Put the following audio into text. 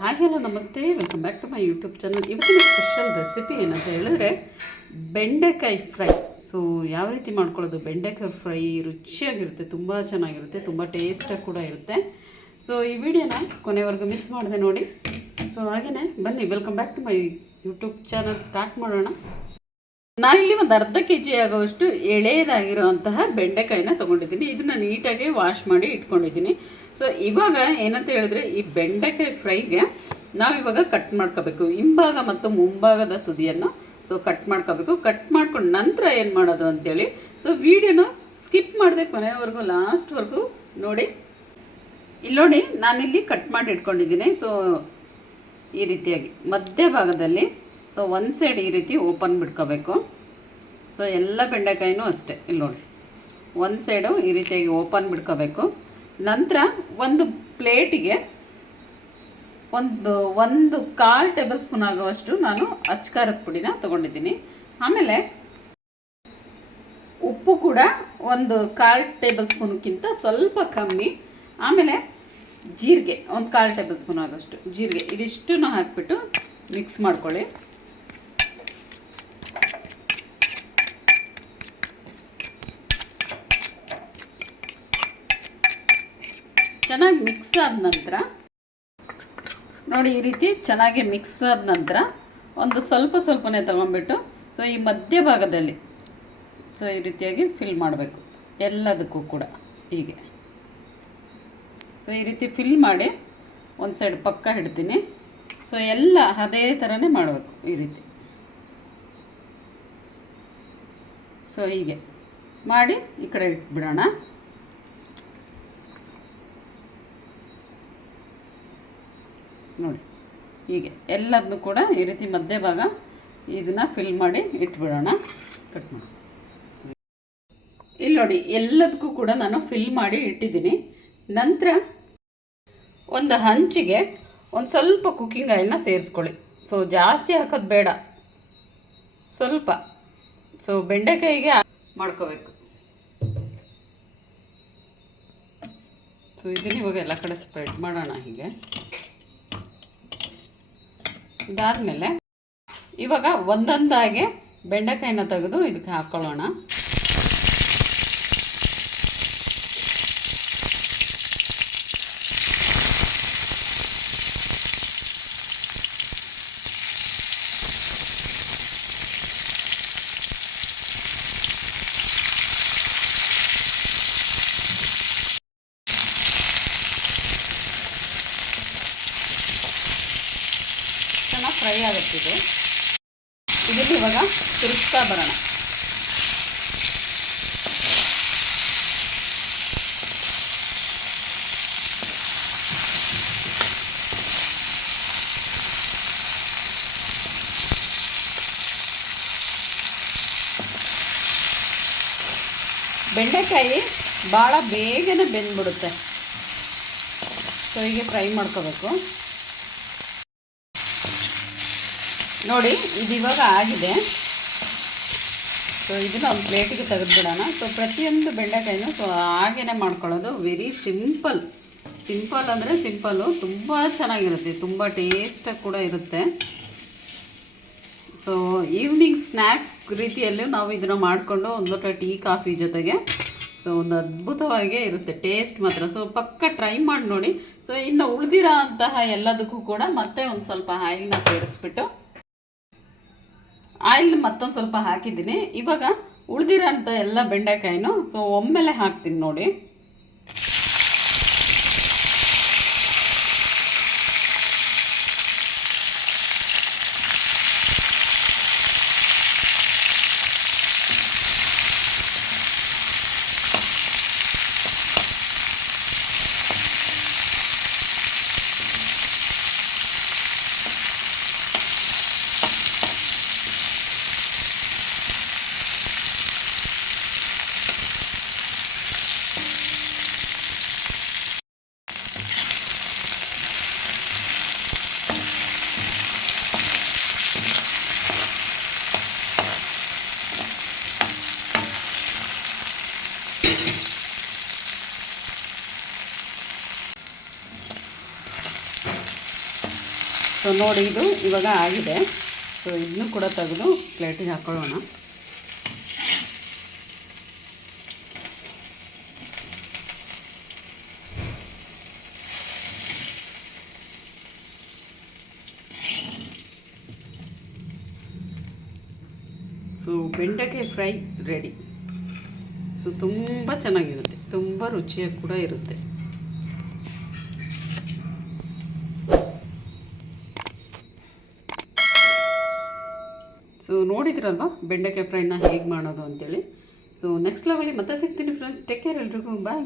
Hi hello ನಮಸ್ತೆ welcome back to my YouTube channel ಇವತ್ತಿನ special recipe ಏನಂತ ಹೇಳಿದ್ರೆ ಬೆಂಡೆಕಾಯಿ ಫ್ರೈ ಸೊ ಯಾವ ರೀತಿ ಮಾಡ್ಕೊಳ್ಳೋದು? ಬೆಂಡೆಕಾಯಿ ಫ್ರೈ ರುಚಿಯಾಗಿರುತ್ತೆ, ತುಂಬ ಚೆನ್ನಾಗಿರುತ್ತೆ, ತುಂಬ ಟೇಸ್ಟಾಗಿ ಕೂಡ ಇರುತ್ತೆ. ಸೊ ಈ ವಿಡಿಯೋನ ಕೊನೆವರೆಗೂ ಮಿಸ್ ಮಾಡಿದೆ ನೋಡಿ. ಸೊ ಹಾಗೆಯೇ ಬನ್ನಿ. Welcome back to my YouTube channel start ಮಾಡೋಣ. ನಾನಿಲ್ಲಿ ಒಂದು ಅರ್ಧ ಕೆ ಜಿ ಆಗುವಷ್ಟು ಎಳೆಯದಾಗಿರುವಂತಹ ಬೆಂಡೆಕಾಯಿನ ತೊಗೊಂಡಿದ್ದೀನಿ. ಇದನ್ನ ನೀಟಾಗಿ ವಾಶ್ ಮಾಡಿ ಇಟ್ಕೊಂಡಿದ್ದೀನಿ. ಸೊ ಇವಾಗ ಏನಂತ ಹೇಳಿದ್ರೆ ಈ ಬೆಂಡೆಕಾಯಿ ಫ್ರೈಗೆ ನಾವಿವಾಗ ಕಟ್ ಮಾಡ್ಕೋಬೇಕು. ಹಿಂಭಾಗ ಮತ್ತು ಮುಂಭಾಗದ ತುದಿಯನ್ನು ಸೊ ಕಟ್ ಮಾಡ್ಕೋಬೇಕು. ಕಟ್ ಮಾಡ್ಕೊಂಡು ನಂತರ ಏನು ಮಾಡೋದು ಅಂತೇಳಿ. ಸೊ ವಿಡಿಯೋನ ಸ್ಕಿಪ್ ಮಾಡಿದೆ ಕೊನೆಯವರೆಗೂ ಲಾಸ್ಟ್ವರೆಗೂ ನೋಡಿ. ಇಲ್ಲಿ ನೋಡಿ ನಾನಿಲ್ಲಿ ಕಟ್ ಮಾಡಿ ಇಟ್ಕೊಂಡಿದ್ದೀನಿ. ಸೊ ಈ ರೀತಿಯಾಗಿ ಮಧ್ಯಭಾಗದಲ್ಲಿ ಸೊ ಒಂದು ಸೈಡ್ ಈ ರೀತಿ ಓಪನ್ ಬಿಟ್ಕೋಬೇಕು. ಸೊ ಎಲ್ಲ ಬೆಂಡೆಕಾಯಿನೂ ಅಷ್ಟೇ, ಇಲ್ಲಿ ನೋಡಿ. ಒಂದು ಸೈಡು ಈ ರೀತಿಯಾಗಿ ಓಪನ್ ಬಿಟ್ಕೋಬೇಕು. ನಂತರ ಒಂದು ಪ್ಲೇಟಿಗೆ ಒಂದು ಒಂದು ಕಾಲು ಟೇಬಲ್ ಸ್ಪೂನ್ ಆಗುವಷ್ಟು ನಾನು ಅಚ್ಕಾರದ ಪುಡಿನ ತೊಗೊಂಡಿದ್ದೀನಿ. ಆಮೇಲೆ ಉಪ್ಪು ಕೂಡ ಒಂದು ಕಾಲು ಟೇಬಲ್ ಸ್ಪೂನ್ಗಿಂತ ಸ್ವಲ್ಪ ಕಮ್ಮಿ. ಆಮೇಲೆ ಜೀರಿಗೆ, ಒಂದು ಕಾಲು ಟೇಬಲ್ ಸ್ಪೂನ್ ಆಗೋಷ್ಟು ಜೀರಿಗೆ, ಇದಿಷ್ಟನ್ನು ಹಾಕಿಬಿಟ್ಟು ಮಿಕ್ಸ್ ಮಾಡ್ಕೊಳ್ಳಿ. ಚೆನ್ನಾಗಿ ಮಿಕ್ಸ್ ಆದ ನಂತರ, ನೋಡಿ ಈ ರೀತಿ ಚೆನ್ನಾಗಿ ಮಿಕ್ಸ್ ಆದ ನಂತರ ಒಂದು ಸ್ವಲ್ಪ ಸ್ವಲ್ಪನೇ ತಗೊಂಡ್ಬಿಟ್ಟು ಸೊ ಈ ಮಧ್ಯಭಾಗದಲ್ಲಿ ಸೊ ಈ ರೀತಿಯಾಗಿ ಫಿಲ್ ಮಾಡಬೇಕು, ಎಲ್ಲದಕ್ಕೂ ಕೂಡ ಹೀಗೆ. ಸೊ ಈ ರೀತಿ ಫಿಲ್ ಮಾಡಿ ಒಂದು ಸೈಡ್ ಪಕ್ಕ ಇಡ್ತೀನಿ. ಸೊ ಎಲ್ಲ ಅದೇ ಥರನೇ ಮಾಡಬೇಕು ಈ ರೀತಿ. ಸೊ ಹೀಗೆ, ಮಾಡಿ ಈ ಕಡೆ ಇಟ್ಬಿಡೋಣ. ನೋಡಿ. ಹೀಗೆ ಎಲ್ಲದನ್ನು ಕೂಡ ಈ ರೀತಿ ಮಧ್ಯಭಾಗ ಇದನ್ನು ಫಿಲ್ ಮಾಡಿ ಇಟ್ಬಿಡೋಣ. ಕಟ್ ಮಾಡಿ. ಇಲ್ಲಿ ನೋಡಿ ಎಲ್ಲದಕ್ಕೂ ಕೂಡ ನಾನು ಫಿಲ್ ಮಾಡಿ ಇಟ್ಟಿದ್ದೀನಿ. ನಂತರ ಒಂದು ಹಂಚಿಗೆ ಒಂದು ಸ್ವಲ್ಪ ಕುಕ್ಕಿಂಗ್ ಆಯಿಲ್ನ ಸೇರಿಸ್ಕೊಳ್ಳಿ. ಸೊ ಜಾಸ್ತಿ ಹಾಕೋದು ಬೇಡ. ಸ್ವಲ್ಪ. ಸೊ ಬೆಂಡೆಕಾಯಿಗೆ ಮಾಡ್ಕೋಬೇಕು. ಸೊ ಇದನ್ನ ಇವಾಗ ಎಲ್ಲ ಕಡೆ ಸ್ಪ್ರೆಡ್ ಮಾಡೋಣ ಹೀಗೆ. ಇದಾದಮೇಲೆ ಇವಾಗ ಒಂದೊಂದಾಗೆ ಬೆಂಡೆಕಾಯಿನ ತೆಗೆದು ಇದಕ್ಕೆ ಹಾಕ್ಕೊಳ್ಳೋಣ ಚೆನ್ನಾಗಿ ಫ್ರೈ ಆಗುತ್ತಿದೆ. ಇದನ್ನು ಇವಾಗ ತಿರುಗ್ತಾ ಬರೋಣ. ಬೆಂಡೆಕಾಯಿ ಭಾಳ ಬೇಗನೆ ಬೆಂದ್ಬಿಡುತ್ತೆ. ಸೊ ಹೀಗೆ ಫ್ರೈ ಮಾಡ್ಕೋಬೇಕು. ನೋಡಿ, ಇದು ಇವಾಗ ಆಗಿದೆ. ಸೊ ಇದನ್ನ ಒಂದು ಪ್ಲೇಟಿಗೆ ತೆಗೆದುಬಿಡೋಣ. ಸೊ ಪ್ರತಿಯೊಂದು ಬೆಂಡೆಕಾಯಿನೂ ಸೊ ಹಾಗೇನೆ ಮಾಡ್ಕೊಳ್ಳೋದು. ವೆರಿ ಸಿಂಪಲ್ ಸಿಂಪಲ್ ಅಂದರೆ ಸಿಂಪಲ್ಲು ತುಂಬ ಚೆನ್ನಾಗಿರುತ್ತೆ. ತುಂಬ ಟೇಸ್ಟಾಗಿ ಕೂಡ ಇರುತ್ತೆ. ಸೊ ಈವ್ನಿಂಗ್ ಸ್ನ್ಯಾಕ್ಸ್ ರೀತಿಯಲ್ಲೂ ನಾವು ಇದನ್ನು ಮಾಡಿಕೊಂಡು ಒಂದು ಲೋಟ ಟೀ, ಕಾಫಿ ಜೊತೆಗೆ. ಸೊ ಒಂದು ಅದ್ಭುತವಾಗೇ ಇರುತ್ತೆ. ಟೇಸ್ಟ್ ಮಾತ್ರ. ಸೊ ಪಕ್ಕ ಟ್ರೈ ಮಾಡಿ ನೋಡಿ. ಸೊ ಇನ್ನು ಉಳಿದಿರೋ ಅಂತಹ ಎಲ್ಲದಕ್ಕೂ ಕೂಡ ಮತ್ತೆ ಒಂದು ಸ್ವಲ್ಪ ಆಯಿಲ್ನ ಸೇರಿಸ್ಬಿಟ್ಟು ಆಯಿಲ್ ಮತ್ತೊಂದು ಸ್ವಲ್ಪ ಹಾಕಿದ್ದೀನಿ. ಇವಾಗ ಉಳಿದಿರೋಂಥ ಎಲ್ಲ ಬೆಂಡೆಕಾಯಿನೂ ಸೊ ಒಮ್ಮೆಲೆ ಹಾಕ್ತೀನಿ ನೋಡಿ. ಸೊ ನೋಡಿ ಇದು ಇವಾಗ ಆಗಿದೆ. ಸೊ ಇದನ್ನು ಕೂಡ ತೆಗೆದು ಪ್ಲೇಟಿಗೆ ಹಾಕೊಳ್ಳೋಣ. ಸೊ ಬೆಂಡೆಕಾಯಿ ಫ್ರೈ ರೆಡಿ. ಸೊ ತುಂಬ ಚೆನ್ನಾಗಿರುತ್ತೆ. ತುಂಬ ರುಚಿಯಾಗಿ ಕೂಡ ಇರುತ್ತೆ. ಸೊ ನೋಡಿದ್ರಲ್ವ? ಬೆಂಡೆಕಾಯಿ ಫ್ರೈನ ಹೇಗೆ ಮಾಡೋದು ಅಂತೇಳಿ. ಸೊ ನೆಕ್ಸ್ಟ್ ಲೆವೆಲಿ ಮತ್ತೆ ಸಿಗ್ತೀನಿ ಫ್ರೆಂಡ್ಸ್ ಟೇಕ್ ಕೇರ್ ಎಲ್ರಿಗೂ. ಬಾಯ್